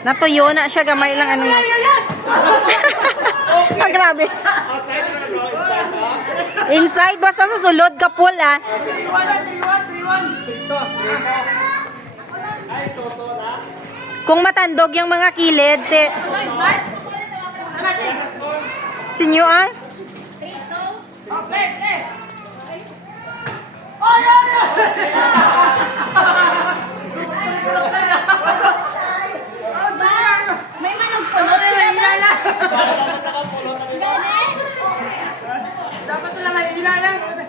Natuyo na siya, gamay lang ano. Ah, grabe. Inside, basta sa sulod ka pool ah. Kung matandog yung mga kilid, sinyo ah? May managpulot siya na. Dapat lang may ila lang.